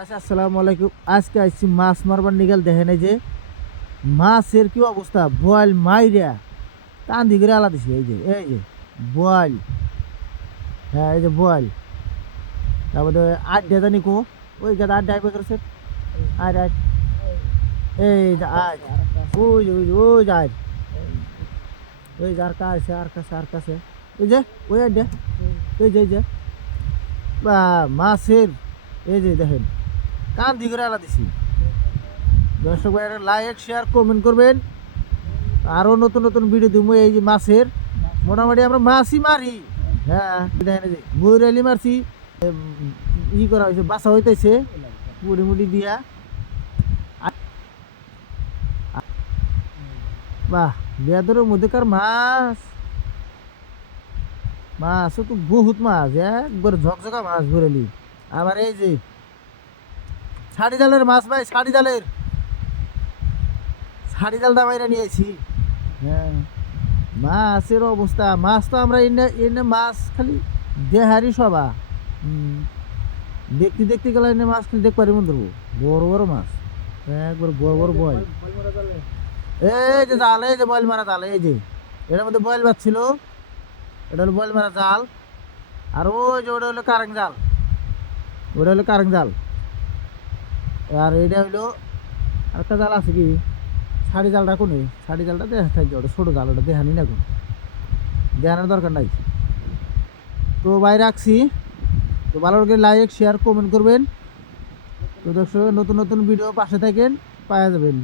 আসসালামু আলাইকুম। আজকে আসছি মাছ মারবার নিগাল, দেখেন এই যে মাছের কি অবস্থা। বয়েল মাইরা টান দি করে আলাদা দিছি। এই যে বয়েল, হ্যাঁ এই যে বয়েল। তারপরে আড্ডা জানি কো, ওই গাদা আড্ডা আইবে করছে। আট আট, এই যে আট, ওই যে আট, ওই যে আর কাছে আর কাছে, এই যে ওই আড্ডা, এই যে বা মাছের, এই যে দেখেন টান দি করে আলাদা দিছি। দর্শক ভাইরা লাইক শেয়ার কমেন্ট করবেন, আরো নতুন নতুন ভিডিও দিব। এই যে মাছের মোটামুটি আমরা মাছই মারি। হ্যাঁ দেখেন, এই যে ময়ূরালি মারছি, ই করা হয়েছে, বাসা হইতেছে মুড়ি মুড়ি দিয়া। বাহ, বেদরের মধ্যেকার মাছ, মাছ তো বহুত মাছ, একবার ঝকঝকা মাছ ধরেলি। আবার এই যে ছাড়ি জালের মাছ, ভাই ছাড়ি জালটা বাইরে নিয়েছি। হ্যাঁ, মাছের অবস্থা, মাছ তো আমরা এনে এনে মাছ খালি দেহারি সবা। হুম, দেখতে দেখতে গেলে এনে মাছ খালি দেখ পারি মন ধরবো, বড় বড় মাছ, একবার বড় বড় বয়। এই যে জাল, এই যে বয়েল মারা জাল, এই যে এটার মধ্যে বয়েল মাছ ছিল, এটা হলো বয়েল মারা জাল। আর ওই যে ওটা হলো কারেং জাল, ওটা হলো কারেং জাল। আর এটা হইলো আরেকটা জাল আছে কি, ছাড়ি জালটা কোনে, ছাড়ি জালটা দেখা থাকবে, ওটা ছোটো জাল, ওটা দেখানি না, কোন দেখানোর দরকার নাই। তো ভাই রাখছি। তো ভালো করে লাইক শেয়ার কমেন্ট করবেন। তো দর্শক নতুন নতুন ভিডিও পাশে থাকেন, পাওয়া যাবেন।